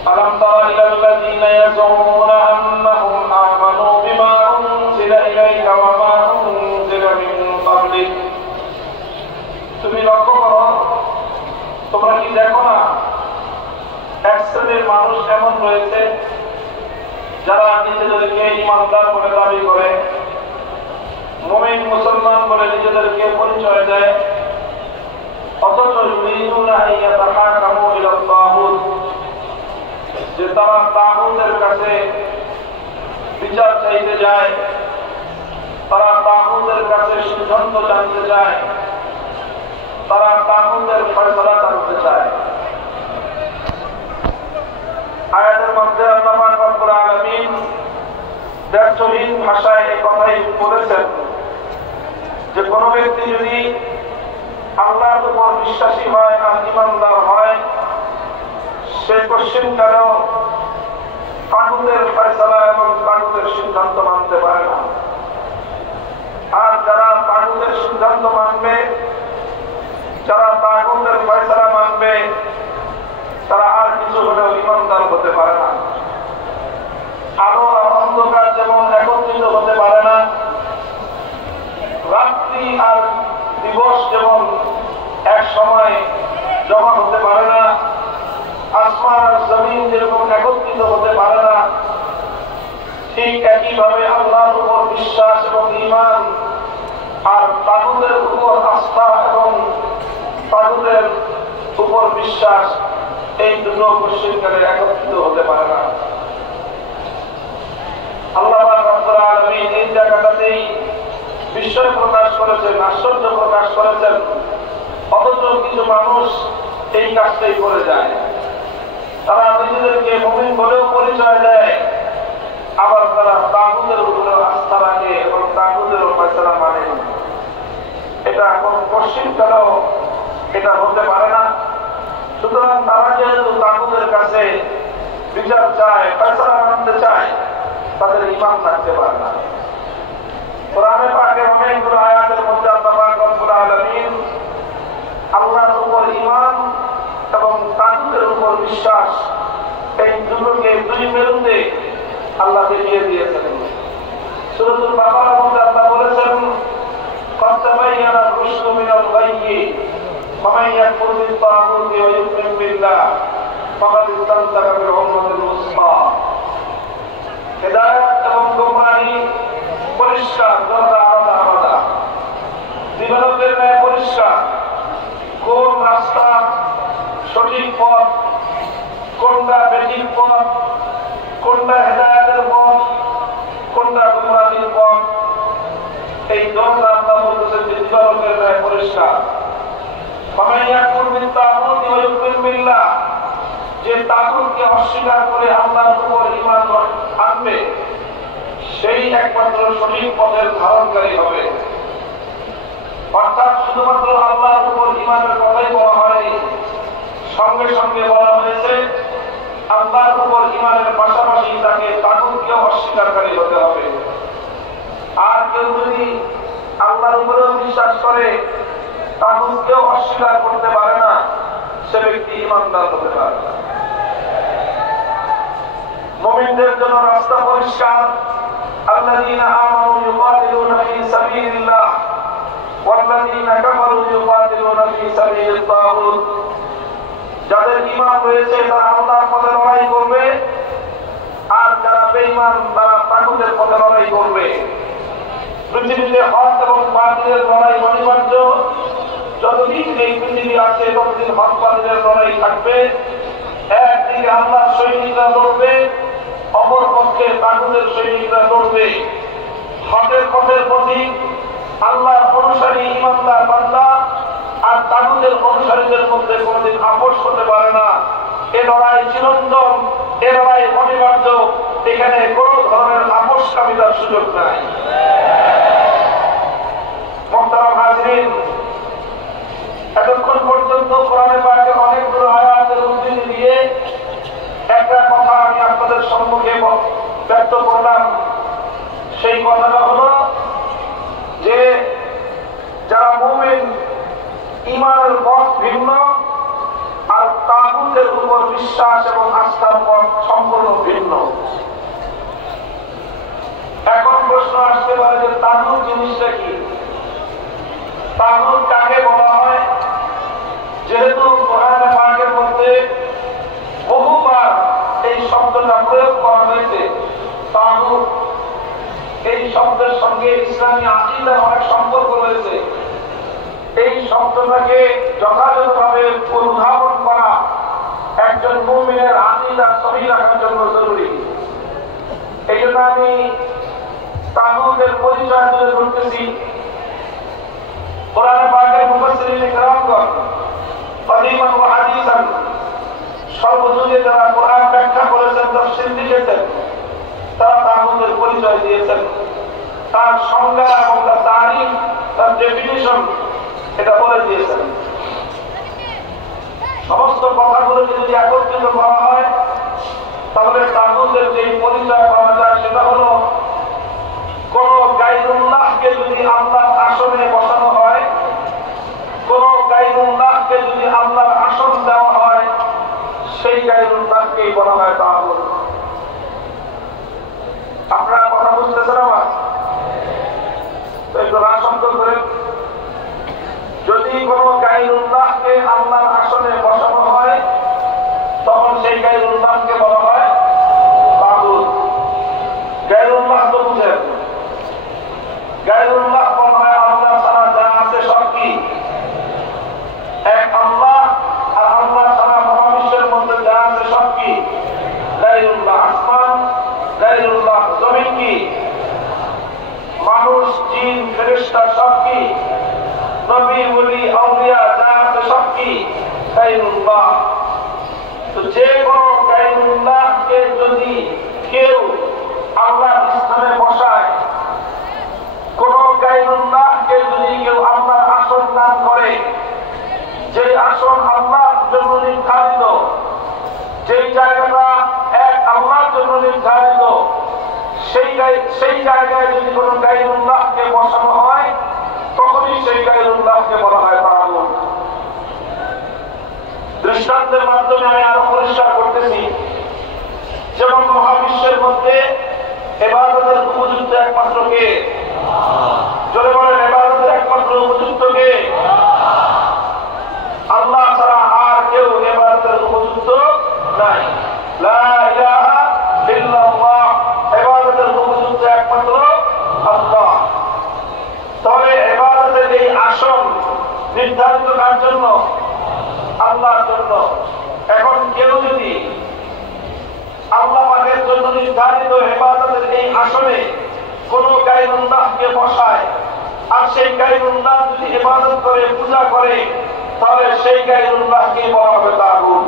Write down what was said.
ألم تر إلى الذين يزعمون أنهم آمنوا بما أنزل إليك وما أنزل من قبلك তুমি লক্ষ্য করো, তোমরা কি দেখো না এক শ্রেণীর মানুষ এমন রয়েছে যারা নিজেদেরকে ইমানদার বলে দাবি করে, মুমিন মুসলমান বলে নিজেদেরকে পরিচয় দেয়, অথচ ইউরিদুনা আন ইয়াতাহাকামু ইলা তাগুত, যে তারা তাগুতের কাছে বিচার চাইতে যায়, তারা তাগুতের কাছে সিদ্ধান্ত জানতে চায়, তারা তাগুতের ফয়সালা জানতে চায়। আয়াতের মধ্যে আল্লাহ পাক রব্বুল আলামিন ব্যর্থহীন ভাষায় এই কথাই বলেছেন যে কোন ব্যক্তি যদি আল্লাহর উপর বিশ্বাসী হয় আর ঈমানদার হয়, সে কোশ্চিনকালেও তাগুতের ফয়সালা এবং তাগুতের সিদ্ধান্ত মানতে পারে না। আর যারা তাগুতের সিদ্ধান্ত মানবে, যারা তাগুতের ফয়সালা মানবে, তারা আর কিছু হলেও ঈমানদার হতে পারে না। আলো আর অন্ধকার যেমন একত্রিত হতে পারে না, রাত্রি আর দিবস যেমন এক সময় জমা হতে পারে না, আসমান আর জমিন যেরকম একত্রিত হতে পারে না, ঠিক একইভাবে আল্লাহর উপর বিশ্বাস এবং ঈমান আর তাগুতের উপর আস্থা এবং তাগুতের উপর বিশ্বাস, এই দুটো কোশ্চিনকালে একত্রিত হতে পারে না। আল্লাহ পাক রব্বুল আলামিন এই জায়গাটাতেই বিস্ময় প্রকাশ করেছেন, আশ্চর্য প্রকাশ করেছেন, অথচ কিছু মানুষ এই কাজটাই করে যায়। তারা নিজেদেরকে মুমিন বলেও পরিচয় দেয়, আবার তারা তাগুতের উপরে আস্থা রাখে এবং তাগুতের ফয়সালা মানে। এটা কোন কোশ্চিনকালেও এটা হতে পারে না। সুতরাং তারা যেহেতু তাগুতের কাছে বিচার চায়, ফয়সালা মানতে চায়, তাদের ঈমান থাকতে পারে না। কোরআনে পাকের অনেকগুলো আয়াতের মধ্যে আল্লাহ পাক রব্বুল আলামিন আল্লাহর উপর ঈমান এবং তাগুতের উপর বিশ্বাস, এই দুটোকে দুই মেরুতে আল্লাহ দেখিয়ে দিয়েছেন। সূরাতুল বাকারার মধ্যে আল্লাহ বলেছেন, قد تبين الرشد من الغي فمن يكفر بالطاغوت ويؤمن بالله فقد استمسك بالعروة الوثقى। হিদায়াত এবং গোমরাহি পরিষ্কার, আলাদা আলাদা, দিবালোকের ন্যায় পরিষ্কার। কোন রাস্তা সঠিক পথ, কোনটা বেঠিক পথ, কোনটা হিদায়াতের পথ, কোনটা গোমরাহির পথ, এই দোষটা আল্লাহ বলতেছেন যে দিবালোকের ন্যায় পরিষ্কার। ফামান ইয়াকফুর বিত-তাগুতি ওয়া ইউমিন বিল্লাহ, যে তাগুতকে অস্বীকার করে আল্লাহর উপর ঈমান আনবে, সেই একমাত্র সঠিক পথের ধারণকারী হবে। অর্থাৎ শুধুমাত্র আল্লাহর উপর ঈমানের কথাই বলা হয়নি, সঙ্গে সঙ্গে বলা হয়েছে আল্লাহর উপর ঈমানের পাশাপাশি তাকে তাগুতকে অস্বীকারকারী হতে হবে। আর কেউ যদি আল্লাহর উপরেও বিশ্বাস করে, তাগুতকেও অস্বীকার করতে পারে না, সে ব্যক্তি ঈমানদার হতে পারে না। মুমিনদের জন্য রাস্তা পরিষ্কার। আল্লাযীনা আমানু ইউকাতিলুনা ফী সাবিলিল্লাহ ওয়াল্লাযীনা কাফারু ইউকাতিলুনা ফী সাবিলিত তাগুত। যাদের ঈমান রয়েছে তারা আল্লাহর পথে লড়াই করবে, আর যারা বেঈমান তারা তাগুতের পথে লড়াই করবে। পৃথিবীতে হক এবং বাতিলের লড়াই অনিবার্য। যতদিন এই পৃথিবী আছে ততদিন হক বাতিলের লড়াই থাকবে। একদিকে আল্লাহর সৈনিকরা লড়বে, অপর পক্ষে তাগুতের সৈনিকরা লড়বে। হকের পথের পথিক আল্লাহর অনুসারী ঈমানদার বান্দা আর তাগুতের অনুসারীদের মধ্যে কোনদিন আপোষ হতে পারে না। এ লড়াই চিরন্তন, এ লড়াই অনিবার্য। এখানে কোন ধরনের আপোষকামিতার সুযোগ নাই। মুহতারাম হাজিরিন, এতক্ষণ পর্যন্ত কোরআনে পাকের অনেকগুলো আয়াতের উদ্ধৃতি দিয়ে একটা কথা আমি আপনাদের সম্মুখে ব্যক্ত করলাম। সেই কথাটা হলো যে যারা মুমিন, ঈমানের পথ ভিন্ন আর তাগুতের উপর বিশ্বাস এবং আস্থার পথ সম্পূর্ণ ভিন্ন। এখন প্রশ্ন আসতে পারে যে তাগুত জিনিসটা কি, তাগুত কাকে বলা হয়? যেহেতু কোরআন পাকের মধ্যে বহুবার এই শব্দটা প্রয়োগ করা হয়েছে, তাগুত এই শব্দের সঙ্গে ইসলামী আকীদার অনেক সম্পর্ক রয়েছে। এই শব্দটাকে যথাযথভাবে অনুধাবন করা একজন মুমিনের আকীদা সহিহ রাখার জন্য জরুরি। এই জন্য আমি তাগুতের পরিচয় তুলে ধরতেছি। কোরআন পাকের মুফাসসিরিন কিরামগণ কদিমান ওয়া হাদিসান, সর্বযুগে যারা কোরআন ব্যাখ্যা করেছেন, তাফসীর লিখেছেন, তারা তাগুতের পরিচয় দিয়েছেন। তার সংজ্ঞা এবং তার তারিখ, তার ডেফিনিশন এটা বলে দিয়েছেন। সমস্ত কথাগুলোকে যদি একত্রিত করা হয় তাহলে তাগুতের যে পরিচয় পাওয়া যায় সেটা হলো কোন গায়রুল্লাহকে যদি আল্লাহর আসনে বসানো হয়, কোন গায়রুল্লাহকে যদি আল্লাহর আসন দেওয়া হয়, সেই গায়রুল্লাহকেই বলা হয় তাগুত। আপনারা কথা বুঝতেছেন আমার? একটু রাশব্দ করে, যদি কোন গায়রুল্লাহকে আল্লাহর আসনে বসানো হয় তখন সেই গায়রুল্লাহকে বলা হয় তাগুত। গায়রুল্লাহ তো বুঝেন, গায়রুল্লাহ বলা হয় আল্লাহ ছাড়া যা আছে সব কি এক আল্লাহ, আর আল্লাহ ছাড়া মহাবিশ্বের মধ্যে যা আছে সব কি গায়রুল্লাহ। আসমান গায়রুল্লাহ, জমিন কি, মানুষ জিন ফেরেশতা সব কি, নবী ওলি আউলিয়া যা আছে সব কি গায়রুল্লাহ। তো যে কোনো গায়রুল্লাহকে যদি কেউ আল্লাহর স্থানে বসায়, কোন গায়রুল্লাহকে যদি কেউ আল্লাহর আসন দান করে, যে আসন আল্লাহর জন্য নির্ধারিত, যেই জায়গাটা এক আল্লাহর জন্য নির্ধারিত, সেই জায়গায় যদি কোন গায়রুল্লাহকে বসানো হয় তখনই সেই গায়রুল্লাহকে বলা হয় তাগুত। দৃষ্টান্তের মাধ্যমে আমি আরো পরিষ্কার করতেছি। যেমন মহাবিশ্বের মধ্যে ইবাদতের উপযুক্ত একমাত্র কে? জোরে বলেন, ইবাদতের একমাত্র উপযুক্ত কে? আল্লাহ ছাড়া আর কেউ ইবাদতের উপযুক্ত নাই। লা ইলাহা ইল্লাল্লাহ, ইবাদতের উপযুক্ত একমাত্র আল্লাহ। তবে ইবাদতের এই আসন নির্ধারিত কার জন্য? আল্লাহর জন্য। এখন কেউ যদি আল্লাহ পাকের জন্য নির্ধারিত ইবাদতের এই আসনে কোন গায়রুল্লাহকে বসায়, আর সেই গায়রুল্লাহ যদি ইবাদত করে, পূজা করে, তাহলে সেই গায়রুল্লাহকে বলা হবে তাগুত।